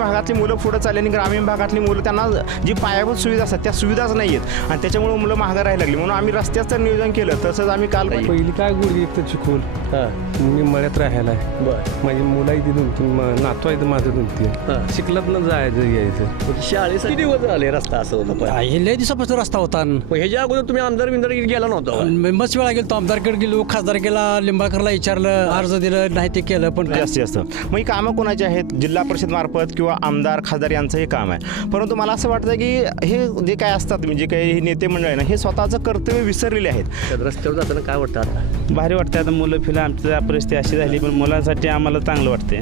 शहरी भागातली मुलं पुढं चालली आणि ग्रामीण भागातली मुलं त्यांना जी पायाभूत सुविधा असतात त्या सुविधाच नाही आहेत. आणि त्याच्यामुळे मुलं महागा राहायला लागली. म्हणून आम्ही रस्त्याचं नियोजन केलं. तसंच आम्ही काल पहिली काय गोडी एक तर चिकूल मी मळ्यात राहायला आहे. बर. माझी मुलं इथे दोन नातू आहे माझं दोन हा. तीन चिखलात न जायचं यायचं शाळेसाठी दिवस झाले रस्ता असं होतं पण? हे लय दिवसापासून रस्ता होता. मग ह्याच्या अगोदर तुम्ही आमदार बिंदार गेला नव्हता? मस्त वेळा गेलो आमदारकडे गेलो खासदारकीला लिंबाळकरला विचारलं अर्ज दिलं नाही ते केलं पण जास्त. मग ही कामं कोणाची आहेत? जिल्हा परिषद मार्फत किंवा आमदार खासदार यांचं हे काम आहे. परंतु मला असं वाटतं की हे जे काय असतात म्हणजे काही हे नेते मंडळ आहे ना हे स्वतःचं कर्तव्य विसरलेले आहेत. रस्त्यावर जाताना काय वाटतं आता? भारी वाटते आता मुलं फिलं आमची परिस्थिती अशी झाली पण मुलांसाठी आम्हाला चांगलं वाटते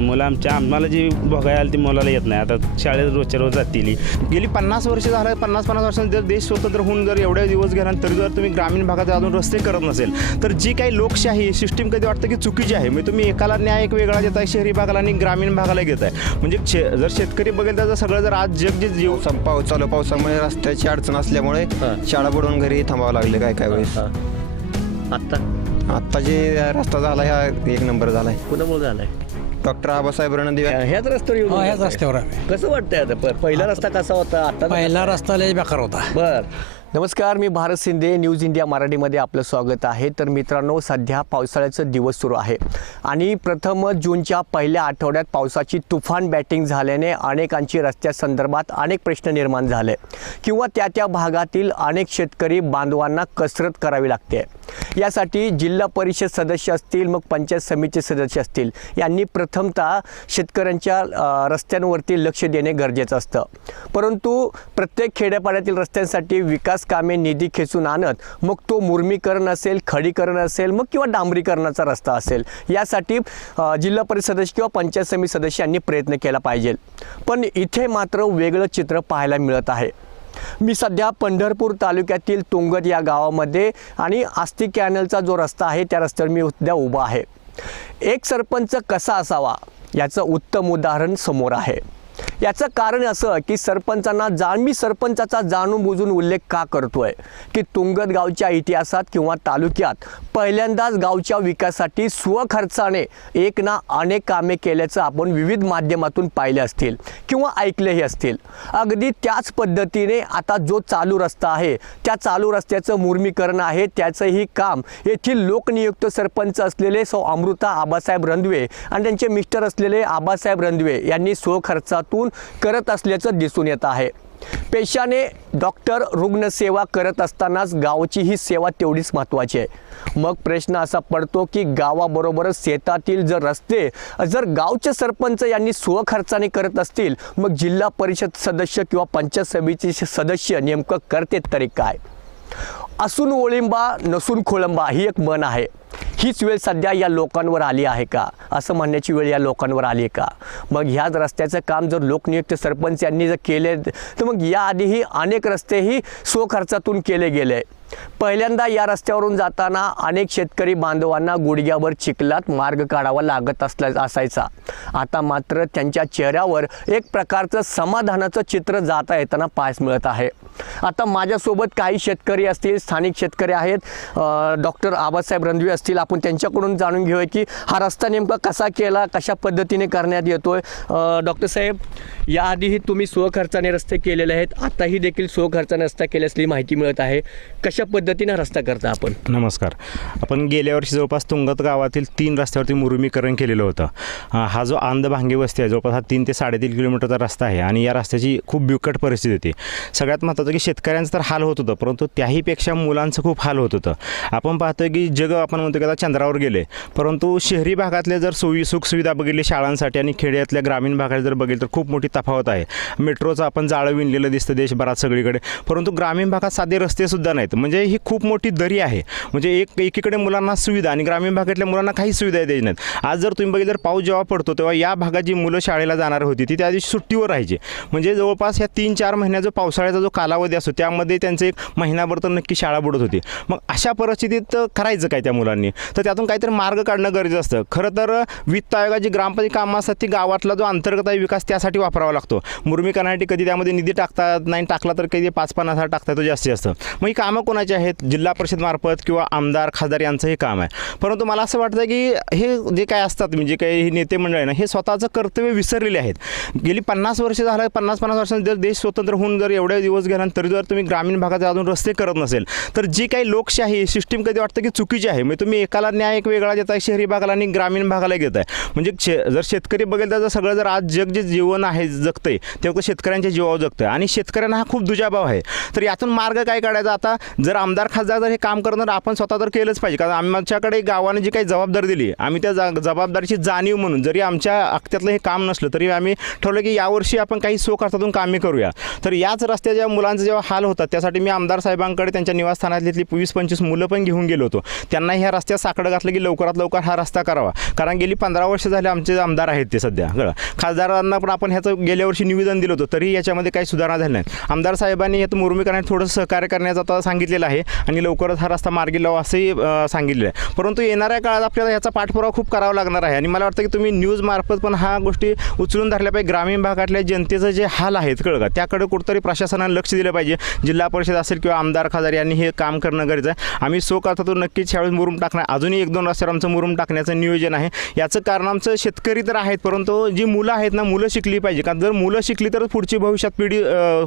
मुलं आमच्या आम्हाला जी भोगायला आली ती मुलाला येत नाही. आता शाळेत रोजच्या रोज जातील. गेली पन्नास वर्ष झालं पन्नास पन्नास वर्षांनी जर देश स्वतंत्र होऊन जर एवढे दिवस गेला तरी जर तुम्ही ग्रामीण भागात अजून रस्ते करत नसेल तर जी काही लोकशाही सिस्टीम कधी वाटतं की चुकीची आहे? म्हणजे तुम्ही एकाला न्याय एक वेगळा देताय शहरी भागाला आणि ग्रामीण भागाला घेताय. म्हणजे शे- जर शेतकरी बघेल तर जर सगळं जर आज जग जे जीव पावसा पाऊस चालू पावसामुळे रस्त्याची अडचण असल्यामुळे हा. शाळा बुडवून घरी थांबावं लागले काय काय वेळेस. आत्ता? आता जे रस्ता झाला ह्या एक नंबर झालाय. कुणामुळे झालाय? डॉक्टर आबासाहेब रणदिवे. ह्याच रस्त्यावर येऊन हा, ह्याच. रस्त्यावर कसं वाटतंय आता? प- पहिला रस्ता कसा होता? आता पहिला रस्ता लय बेकार होता. बर. नमस्कार मी भारत शिंदे न्यूज इंडिया मराठीमध्ये आपलं स्वागत आहे. तर मित्रांनो सध्या पावसाळ्याचा दिवस सुरू आहे. आणि प्रथम जूनच्या पहिल्या आठवड्यात पावसाची तुफान बॅटिंग झाल्याने अनेकांची रस्त्यासंदर्भात अनेक प्रश्न निर्माण झाले. किंवा त्या त्या भागातील अनेक शेतकरी बांधवांना कसरत करावी लागते. यासाठी जिल्हा परिषद सदस्य असतील मग पंचायत समिती सदस्य असतील यांनी प्रथमतः शेतकऱ्यांच्या रस्त्यांवरती लक्ष देणे गरजेचं असतं. परंतु प्रत्येक खेड्यापाड्यातील रस्त्यांसाठी विकास कामे निधी खेचून आणत मग तो मुर्मीकरण असेल खडीकरण असेल मग किंवा डांबरीकरणाचा रस्ता असेल यासाठी जिल्हा परिषद सदस्य किंवा पंचायत समिती सदस्यांनी प्रयत्न केला पाहिजे. पण इथे मात्र वेगळं चित्र पाहायला मिळत आहे. मी सध्या पंढरपूर तालुक्यातील तुंगत या गावामध्ये आणि आस्ती कॅनलचा जो रस्ता आहे त्या रस्त्यावर मी उद्या उभा आहे. एक सरपंच कसा असावा याचं उत्तम उदाहरण समोर आहे. याचं कारण असं की सरपंचांना जाण मी सरपंचाचा जाणून बुजून उल्लेख का करतोय? की तुंगत गावच्या इतिहासात किंवा तालुक्यात पहिल्यांदाच गावच्या विकासासाठी स्वखर्चाने एक ना अनेक कामे केल्याचं आपण विविध माध्यमातून पाहिले असतील किंवा ऐकलेही असतील. अगदी त्याच पद्धतीने आता जो चालू रस्ता आहे त्या चालू रस्त्याचं मुर्मीकरण आहे त्याचंही काम येथील लोकनियुक्त सरपंच असलेले सौ अमृता आबासाहेब रंधवे आणि त्यांचे मिस्टर असलेले आबासाहेब रंधवे यांनी स्वखर्चातून करत असल्याचं दिसून येत आहे. पेशाने डॉक्टर रुग्णसेवा करत असतानाच गावाची ही सेवा तेवढीच महत्त्वाची आहे. मग प्रश्न असा पडतो की गावाबरोबरच शेतातील जर रस्ते जर गावचे सरपंच यांनी स्वखर्चाने करत असतील मग जिल्हा परिषद सदस्य किंवा पंचायत समितीचे सदस्य नेमकं करतेत तरी काय? असून ओळिंबा नसून खोळंबा ही एक मन आहे. हीच वेळ सध्या या लोकांवर आली आहे का? असं म्हणण्याची वेळ या लोकांवर आली आहे का? मग ह्याच रस्त्याचं काम जर लोकनियुक्त सरपंच यांनी जर केले तर मग याआधीही अनेक रस्तेही स्वखर्चातून केले गेले. पहिल्यांदा या रस्त्यावरून जाताना अनेक शेतकरी बांधवांना गुडघ्यावर चिखलात मार्ग काढावा लागत असला असायचा. आता मात्र त्यांच्या चेहऱ्यावर एक प्रकारचं समाधानाचं चित्र जाता येताना पाहायस मिळत आहे. आता माझ्यासोबत काही शेतकरी असतील स्थानिक शेतकरी आहेत. डॉक्टर आबासाहेब रणवी असतील. आपण त्यांच्याकडून जाणून घेऊया की हा रस्ता नेमका कसा केला कशा पद्धतीने करण्यात येतोय. डॉक्टर साहेब याआधीही तुम्ही स्वखर्चाने रस्ते केलेले आहेत. आताही देखील स्वखर्चाने रस्ता केल्याची माहिती मिळत आहे. कशा पद्धतीने रस्ता करता आपण. नमस्कार. आपण गेल्या वर्षी जवळपास तुंगत गावातील तीन रस्त्यावरती मुरुमीकरण केलेलं होतं. हा जो आंध भांगे वस्ती आहे जवळपास हा तीन ते साडेतीन किलोमीटरचा रस्ता आहे आणि या रस्त्याची खूप बिकट परिस्थिती होती. सगळ्यात महत्त्वाचं की शेतकऱ्यांचं तर हाल होत होतं परंतु त्याहीपेक्षा मुलांचं खूप हाल होत होतं. आपण पाहतोय की जग आपण म्हणतो की आता चंद्रावर गेले परंतु शहरी भागातले जर सोयी सुखसुविधा बघितली शाळांसाठी आणि खेड्यातल्या ग्रामीण भागात जर बघितलं तर खूप मोठी तफावत आहे. मेट्रोचं आपण जाळं विणलेलं दिसतं देशभरात सगळीकडे परंतु ग्रामीण भागात साधे रस्तेसुद्धा नाहीत. म्हणजे म्हणजे ही खूप मोठी दरी आहे. म्हणजे एक एकीकडे मुलांना सुविधा आणि ग्रामीण भागातल्या मुलांना काही सुविधा द्यायची नाहीत. आज जर तुम्ही बघितलं तर पाऊस जेव्हा पडतो तेव्हा या भागात जी मुलं शाळेला जाणार होती ती त्या दिवशी सुट्टीवर राहायची. म्हणजे जवळपास ह्या तीन चार महिन्याचा पावसाळ्याचा जो कालावधी असतो त्यामध्ये त्यांचं एक महिनाभर तर नक्की शाळा बुडत होती. मग अशा परिस्थितीत करायचं काय त्या मुलांनी? तर त्यातून काहीतरी मार्ग काढणं गरजेचं असतं. खरं तर वित्त आयोगाची ग्रामपंचायत कामं असतात ती गावातला जो अंतर्गत आहे विकास त्यासाठी वापरावा लागतो. मुरमी करण्यासाठी कधी त्यामध्ये निधी टाकतात नाही टाकला तर कधी पाच पन्नास हजार टाकतात तो जास्तीत जास्त. मग ही कामं योजना ज्या आहेत जिल्हा परिषद मार्फत किंवा आमदार खासदार यांचं हे काम आहे. परंतु मला असं वाटतं की हे जे काय असतात म्हणजे काही हे नेते मंडळ आहे ना हे स्वतःचं कर्तव्य विसरलेले आहेत. गेली पन्नास वर्ष झालं पन्नास पन्नास वर्षांनी जर देश स्वतंत्र होऊन जर एवढे दिवस गेला तरी जर तुम्ही ग्रामीण भागात अजून रस्ते करत नसेल तर जी काही लोकशाही सिस्टीम कधी वाटतं की चुकीची आहे? म्हणजे तुम्ही एकाला न्याय एक वेगळा देताय शहरी भागाला आणि ग्रामीण भागाला घेताय. म्हणजे शे जर शेतकरी बघेल तर सगळं जर आज जग जे जीवन आहे जगतंय ते फक्त शेतकऱ्यांच्या जीवावर जगतंय. आणि शेतकऱ्यांना हा खूप दुजाभाव आहे. तर यातून मार्ग काय काढायचा? आता जर आमदार खासदार जर हे काम करणार आपण स्वतः तर केलंच पाहिजे. कारण आमच्याकडे गावाने जी काही जबाबदारी दिली आम्ही त्या जा जबाबदारीची जाणीव म्हणून जरी आमच्या अखत्यातलं हे काम नसलं तरी आम्ही ठरवलं की यावर्षी आपण काही सोख अर्थातून कामे करूया. तर याच रस्त्याच्या मुलांचे जेव्हा हाल होतात त्यासाठी मी आमदार साहेबांकडे त्यांच्या निवासस्थानातली वीस पंचवीस मुलं पण घेऊन गेलो होतो. त्यांना ह्या रस्त्यात साकडं घातलं की लवकरात लवकर हा रस्ता करावा. कारण गेली पंधरा वर्ष झाले आमचे आमदार आहेत ते सध्या. कळलं? खासदारांना पण आपण ह्याचं गेल्या वर्षी निवेदन दिलं होतं तरी याच्यामध्ये काही सुधारणा झाली नाही. आमदार साहेबांनी यात मुरमी करण्यात थोडंसं सहकार्य करण्याचं आता सांगितलेलं आहे आणि लवकरच हा रस्ता मार्गी लावा असंही सांगितलेलं आहे. परंतु येणाऱ्या काळात आपल्याला याचा पाठपुरावा खूप करावा लागणार आहे. आणि मला वाटतं की तुम्ही न्यूजमार्फत पण हा गोष्टी उचलून धरल्या पाहिजे ग्रामीण भागातल्या जनतेचं जे हाल आहेत कळगा त्याकडे कुठंतरी प्रशासनानं लक्ष दिलं पाहिजे. जिल्हा परिषद असेल किंवा आमदार खासदार यांनी हे काम करणं गरजेचं आहे. आम्ही सो अर्थातून नक्कीच ह्यावेळेस मुरुम टाकणार. अजूनही एक दोन रस्त्यावर आमचं मुरुम टाकण्याचं नियोजन आहे. याचं कारण आमचं शेतकरी तर आहेत परंतु जी मुलं आहेत ना मुलं शिकली पाहिजे. कारण जर मुलं शिकली तर पुढची भविष्यात पिढी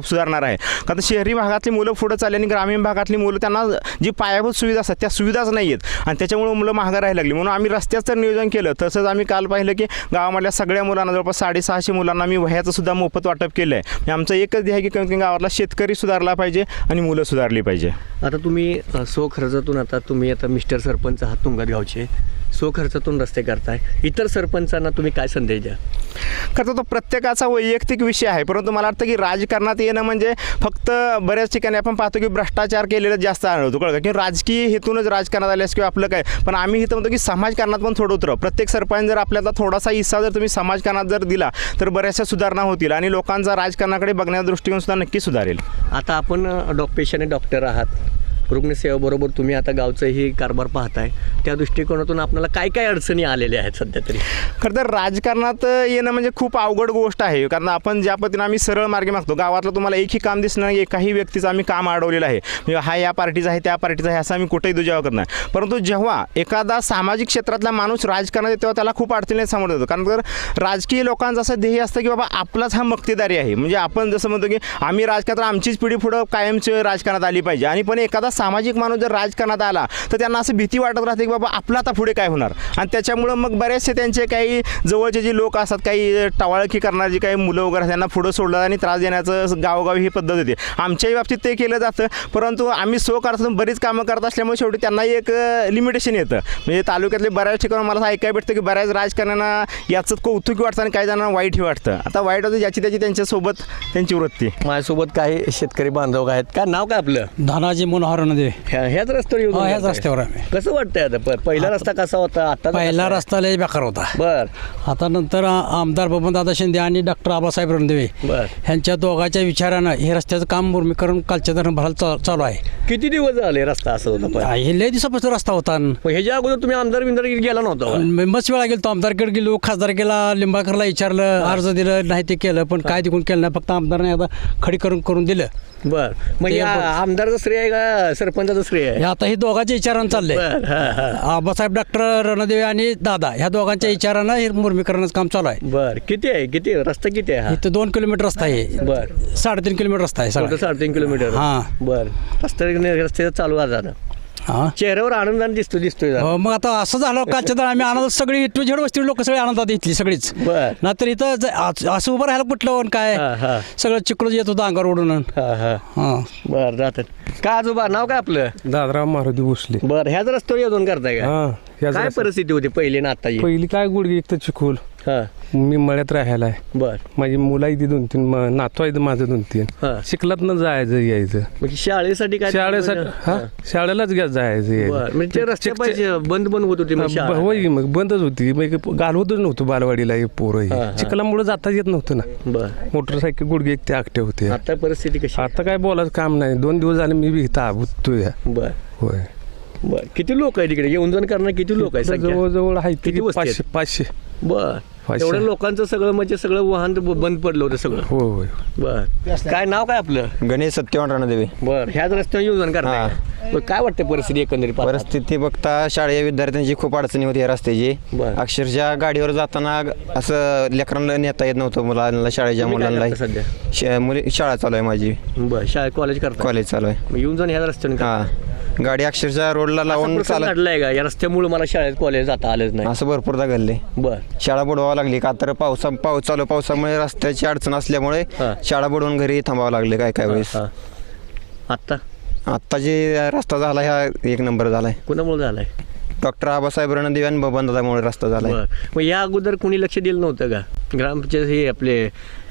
सुधारणार आहे. कारण शहरी भागातली मुलं पुढं चालली आणि ग्रामीण भागातली मुलं त्यांना जी पायाभूत सुविधा असतात त्या सुविधाच नाही आहेत. आणि त्याच्यामुळे मुलं महागा राहायला लागली. म्हणून आम्ही रस्त्याचं नियोजन केलं. तसंच आम्ही काल पाहिलं की गावामधल्या सगळ्या मुलांना जवळपास साडेसहाशे मुलांना मी वह्याचं सुद्धा मोफत वाटप केलं आहे म्हणजे आमचं एकच ध्येय की कमी कमी गावातला शेतकरी सुधारला पाहिजे आणि मुलं सुधारली पाहिजे. आता तुम्ही स्वखर्चातून आता तुम्ही आता मिस्टर सरपंच आहात तुंगत गावचे. सो खर्चातून रस्ते करताय इतर सरपंचांना तुम्ही काय संदेश द्या खरं तो प्रत्येकाचा वैयक्तिक विषय आहे. परंतु मला वाटतं की राजकारणात येणं म्हणजे फक्त बऱ्याच ठिकाणी आपण पाहतो की भ्रष्टाचार केलेलं जास्त आढळतो. कळलं का? राजकीय हेतूनच राजकारणात आल्यास किंवा आपलं काय? पण आम्ही इथं म्हणतो की समाजकारणात पण थोडं उतरव प्रत्येक सरपंच जर आपल्याला थोडासा हिस्सा जर तुम्ही समाजकारणात जर दिला तर बऱ्याचशा सुधारणा होतील आणि लोकांचा राजकारणाकडे बघण्याचा दृष्टिकोन सुद्धा नक्की सुधारेल. आता आपण डॉ पेशाने डॉक्टर आहात. रुग्णसेवेबरोबर तुम्ही आता गावचंही कारभार पाहताय. त्या दृष्टिकोनातून आपल्याला काय काय अडचणी आलेल्या आहेत सध्या तरी? खरं तर राजकारणात येणं म्हणजे खूप अवघड गोष्ट आहे. कारण आपण ज्या पद्धतीने आम्ही सरळ मार्गे मागतो गावातलं तुम्हाला एकही काम दिसणार नाही एकाही व्यक्तीचं आम्ही काम अडवलेलं आहे. म्हणजे हा या पार्टीचा आहे त्या पार्टीचा आहे असं आम्ही कुठेही दुजावा करत नाही. परंतु जेव्हा एखादा सामाजिक क्षेत्रातला माणूस राजकारणात येतो तेव्हा त्याला खूप अडचणीने समोर येतो कारण तर राजकीय लोकांचं असं ध्येय असतं की बाबा आपलाच हा मक्तेदारी आहे. म्हणजे आपण जसं म्हणतो की आम्ही राजकारणात आमचीच पिढी पुढं कायमच राजकारणात आली पाहिजे. आणि पण एखादा सामाजिक माणूस जर राजकारणात आला तर त्यांना असं भीती वाटत राहते की बाबा आपलं आता पुढे काय होणार? आणि त्याच्यामुळं मग बरेचसे त्यांचे काही जवळचे जे लोक असतात काही टवाळकी करणारी काही मुलं वगैरे त्यांना पुढं सोडलं आणि त्रास देण्याचं गावोगावी ही पद्धत होती. आमच्याही बाबतीत ते केलं जातं परंतु आम्ही सो करतो बरीच कामं करत असल्यामुळे शेवटी त्यांनाही एक लिमिटेशन येतं. म्हणजे तालुक्यातले बऱ्याच ठिकाणी मला असं ऐकायला भेटतं की बऱ्याच राजकारण्यांना याचं कौतुकी वाटतं आणि काही जणांना वाईटही वाटतं. आता वाईट होतं ज्याची त्याची त्यांच्यासोबत त्यांची वृत्ती. माझ्यासोबत काही शेतकरी बांधव आहेत. काय नाव काय आपलं? धनाजी मनोहर नदे ह्या- ह्याच रस्त्यावर येऊन हो, ह्याच? रस्त्यावर आहे. कसं वाटतंय आता? प- पहिला रस्ता कसा होता? आता पहिला रस्ता लय बेकार होता. बर. आता नंतर आ- आमदार बबनदादा शिंदे आणि डॉक्टर आबासाहेब रणदेवे बर. ह्यांच्या दोघांच्या विचारानं हे रस्त्याचं काम मुर्मीकरण कालच्या धरण भरायला चा- चालू आहे. किती दिवस झाले रस्ता असं होता पण? हे लय दिवसापासून रस्ता होता. मग ह्याच्या अगोदर तुम्ही आमदार बिंदार गेला नव्हता का? मस्त वेळा गेलो आमदारकडे गेलो खासदारकीला लिंबाकरला विचारलं अर्ज दिलं नाही ते केलं पण काय तिकून केलं नाही फक्त आमदारने आता खडी करून करून दिलं. बर. मग ते या आमदारचं श्रेय आहे का? सरपंचाचं श्रेय हे आहे आता हे दोघांच्या विचारानं चाललंय. बर हा हा. आबासाहेब डॉक्टर रणदेवे आणि दादा ह्या दोघांच्या विचारानं हे मुर्मीकरणाचं काम चालू आहे. बर. किती आहे? किती रस्ता किती आहे हा? इथं दोन किलोमीटर रस्ता आहे. बर. साडेतीन किलोमीटर रस्ता आहे सगळा. साडेतीन किलोमीटर. हा. बर. रस्ता रस्त्याचं चालू आहे जाणं हा? चेहऱ्यावर आनंदाने दिसतो दिसतोय जरा. हो, मग आता असं झालं कालच्या तर आम्ही आनंद सगळी टू झेड वस्ती लोक सगळे आनंदात इथली सगळीच. बर. नाहीतर इथं ज- आज- असं उभं राहायला कुठलं काय? हा हा. सगळं चिकडं येत होतं अंगावर उडून हा हा. हा. बर जातात काय आजोबा नाव काय आपलं? दादराव मारुती भोसले. बर ह्याच रस्त्यावर येऊन करताय का? हा काय. परिस्थिती होती पहिली ना आताची पहिली काय गुडगी एक तर चिखोल. हा. मी मळ्यात राहायला आहे. बर. माझी मुलं इथे दोन तीन म- नातू आहेत माझं दोन तीन. हा. चिखलात न जायचं यायचं. मग शाळेसाठी काय शाळेसाठी हा शाळेलाच घ्या जायचं बर. यायचं म्हणजे रस्ते पाहिजे बंद बंद होत होते मग शाळा. ब- होय मग बंदच होती. मग घालवतच नव्हतं बालवाडीला हे पोरं हा, हे. हा. चिखलामुळे जाता येत नव्हतं ना. बर. मोटरसायकल गुडगे एक ते आकटे होते आता परिस्थिती कशी? आता काय बोलायचं काम नाही. दोन दिवस झाले मी बी इथं आबुतोय बर. होय. बर. किती लोक आहे तिकडे येऊन जाऊन करणार किती लोक आहे संख्या? जवळजवळ आहे किती वस्ती पाचशे पाचशे. बर. पैसे- एवढं लोकांचं सगळं म्हणजे सगळं वाहन ब- बंद पडलं होतं सगळं. हो होय बर. काय नाव काय आपलं? गणेश सत्यवान राणादेवी. बर ह्याच रस्त्यावर येऊन बरं, काय वाटतं परिस्थिती एकंदरीत पाहता? परिस्थिती बघता शाळेय विद्यार्थ्यांची खूप अडचणी होती या रस्त्याची. बरं. अक्षरशः गाडीवर जाताना असं लेकरांना नेता येत नव्हतं मुलांना शाळेच्या तुम्ही काय मुलांना. करता सध्या? श- मुली शाळा चालू आहे माझी. बर शाळेत कॉलेज करता कॉलेज चालू आहे. मग येऊन जाऊन ह्या रस्त्याने हा. गाडी अक्षरशः रोडला लावून चालत घडलाय का? या रस्त्यामुळे मला शाळेत कॉलेज जाता आलंच नाही. असं भरपूरदा घडले बर. शाळा बुडवावं लागली का? तर पावसा पाऊस चालू पावसामुळे रस्त्याची अडचण असल्यामुळे हा. शाळा बुडवून घरी थांबावं लागले काय काय वेळेस. हा. आत्ता? आत्ता जे रस्ता झाला ह्या एक नंबर झालाय. कुणामुळे झालाय? डॉक्टर आबासाहेब रणदेवी आणि बबन दादामुळे रस्ता बर. मग या अगोदर कोणी लक्ष दिलं नव्हतं का? ग्रामपंचायत हे आपले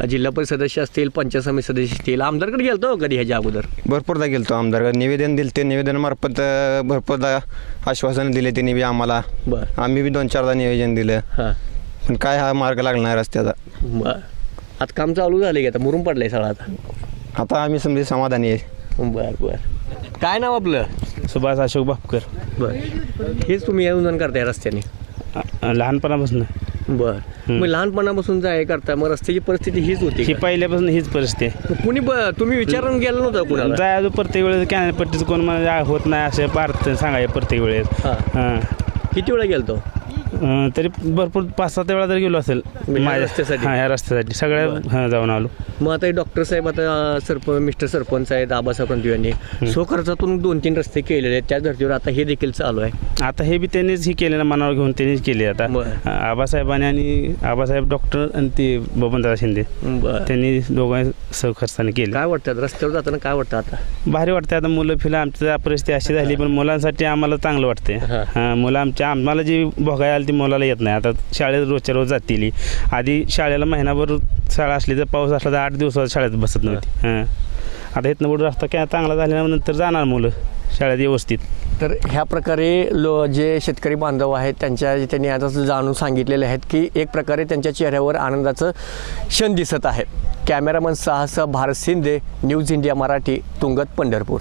जिल्हा परिषद सदस्य असतील पंचायत समिती सदस्य असतील आमदारकडे गेलतो हो कधी ह्याच्या अगोदर? भरपूरदा गेलतो आमदार. निवेदन दिले ते निवेदनामार्फत अं, भरपूरदा आश्वासन दिले त्यांनी बी आम्हाला. बर. आम्ही बी दोन चारदा नियोजन दिलं. हां. पण काय हा मार्ग नाही रस्त्याचा? बर. आता काम चालू झालं की आता? मुरुम पडलंय सगळं आता? आता आम्ही समजे समाधानी आहे. बर बर. काय नाव आपलं? सुभाष अशोक बापकर. बर. हेच तुम्ही येऊन जाऊन करताय रस्त्याने. लहानपणापासून. बर. मग लहानपणापासून जाय करता मग रस्त्याची परिस्थिती हीच होती ही? पहिल्यापासून हीच परिस्थिती आहे. मग कुणी ब- तुम्ही विचारून गेलं नव्हतं कुणाला? जाय अजून प्रत्येक वेळेस कॅनल पट्टीचं कोण मला होत नाही असे पार्थ सांगाय प्रत्येक वेळेस. हां. हां. किती वेळा गेलतो? अं, तरी भरपूर पाच सात वेळा तरी गेलो असेल ह्या रस्त्यासाठी? हां ह्या रस्त्यासाठी. सगळ्या हां, जाऊन आलो. मग आता डॉक्टर साहेब आता सरप मिस्टर सरपंच आहेत आबासाहेब रणदिवे यांनी स्वखर्चातून दोन तीन रस्ते केलेले आहेत. त्या धर्तीवर आता हे देखील चालू आहे. आता हे बी त्यांनीच ही केलेलं मनावर घेऊन त्यांनीच केले आता. बरं. हां, आबासाहेबांनी आणि आबासाहेब डॉक्टर आणि ते बबनदादा शिंदे. बर. त्यांनी दोघांनी सहखर्चाने केले. काय वाटतं रस्त्यावर जाताना काय वाटतं आता? भारी वाटते आता. मुलं फिलं आमची परिस्थिती अशी झाली पण मुलांसाठी आम्हाला चांगलं वाटते हां. हां, मुलं आमच्या आम्हाला जी भोगायला ती मुलाला येत नाही. आता शाळेत रोजच्या रोज जातील आधी शाळेला महिनाभर शाळा असली तर पाऊस असला तर आठ दिवसात शाळेत बसत नव्हती. हां. आता इथनं पुढे रस्ता काय चांगला झाल्यानंतर जाणार मुलं शाळेत व्यवस्थित. तर ह्या प्रकारे लो जे शेतकरी बांधव आहेत त्यांच्या त्यांनी आता जाणून सांगितलेले आहेत की एक प्रकारे त्यांच्या चेहऱ्यावर आनंदाचं क्षण दिसत आहे. Cameraman Sahas Bharat Shinde news India Marathi Tungat Pandharpur.